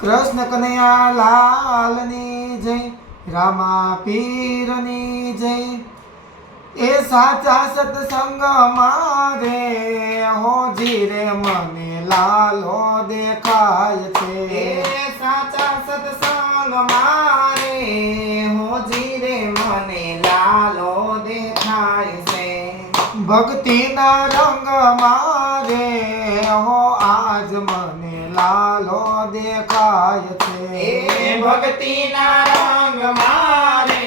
કૃષ્ણ કનૈયા લાલની જય, રામા પીરની જય। એ સાચા સત્સંગ મારે હોજી રે મને લાલો દેખાય છે। એ સાચા સત્સંગ મારે હોજી રે મને લાલો દેખાય છે। ભક્તિના રંગ મારે હો આજ મને લાલો દેખાય છે। એ ભક્તિના રંગ મારે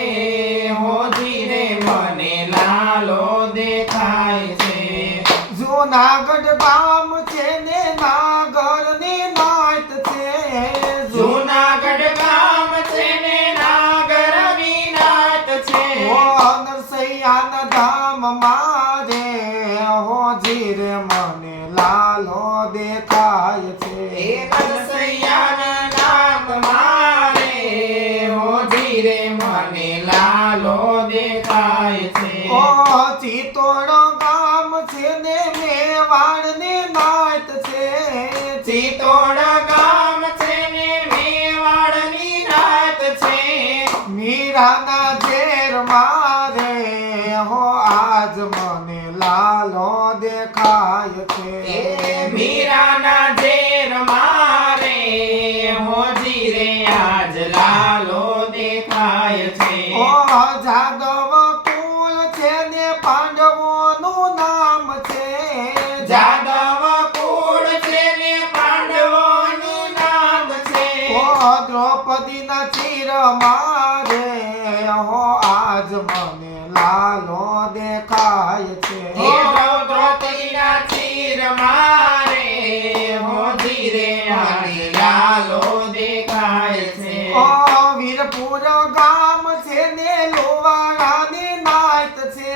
હોજી રે મને લાલો દેખાય છે। જૂનાગઢ ગામ છે ને નાગરની નાત છે। જૂનાગઢ ગામ છે ને નાગરની નાત છે। ઓ નરસૈયાના ધામ મારે હોજી રે મને લાલો દેખાય છે। એ નરસૈયાના નામ મારે હોજી રે મને લાલો દેખાય છે। ઓ ચિત્તોડ ગામ છે ને મેવાડની નાત છે। ચિત્તોડ ગામ છે ને મેવાડની નાત છે। મીરાના ઝેર મારે હો આજ મને લાલો દેખાય છે। એ મીરાના ઝેર મારે હોજી રે આજ લાલો દેખાય છે। ઓ જાદવ કુળ છે ને પાંડવોનું નામ છે। જાદવ કુળ છે ને પાંડવોનું નામ છે। ઓ દ્રૌપદીના ચીર મારે હો આજ મને લાલો દેખાય છે। એ દ્રૌપદીના ચીર મારે હોજી રે મને લાલો દેખાય છે। ઓ વીરપુર ગામ છે ને લોવાણાની નાત છે।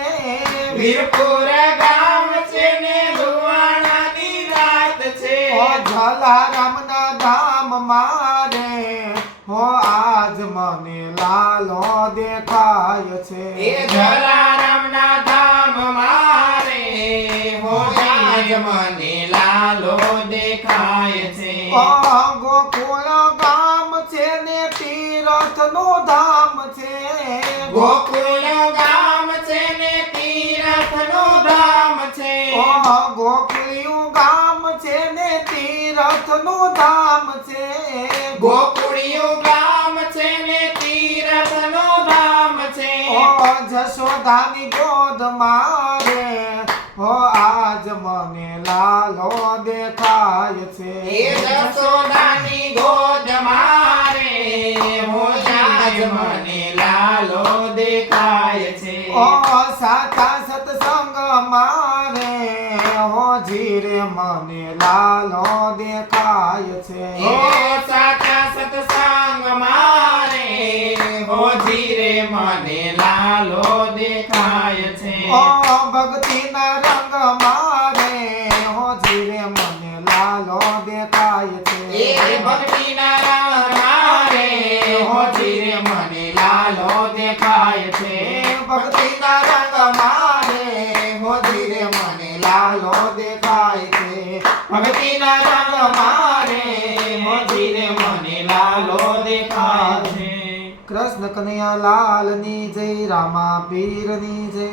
વીરપુર ગામ છે ને લુવાણાની રાત છે। ઓ જલારામના ધામ મારે હો આજ મને લાલો દેખાય એ છે। જલારામના ધામ મારે હોજી રે મને લાલો દેખાય છે। ઓ ગોકુળ ગામ છે ને તીરથનું ધામ છે। ગોકુળ ગામ છે ને તીરથનું ધામ છે। ઓ ગોકુળિયું ગામ છે ને તીરથનું ધામ છે। ગોકુળિયું ગામ છે ને તીરથનું ધામ છે। ઓ જશોદાની ગોદ મારે હો આજ મને લાલો દેખાય એ છે। જશોદાની ગોદ મારે હોજાજ મને લાલો દેખાય છે। ઓ સાચા સત્સંગ મારે હોજી રે મને લાલો દેખાય ઓ છે। સાચા સત્સંગ મારે હોજી રે મને લાલો દેખાય છે। ઓ ભક્તિના રંગ મારે હોજી રે મને લાલો દેખાય એ છે। ભક્તિના રંગ મારે હોજી રે મને લાલો દેખાય છે। ભક્તિના રંગ મારે હોજી રે મને લાલો દેખાય છે। ભક્તિના રંગ મારે હોજી રે મને લાલો દેખાય છે। કૃષ્ણ કનૈયા લાલની જય, રામા પીરની જય।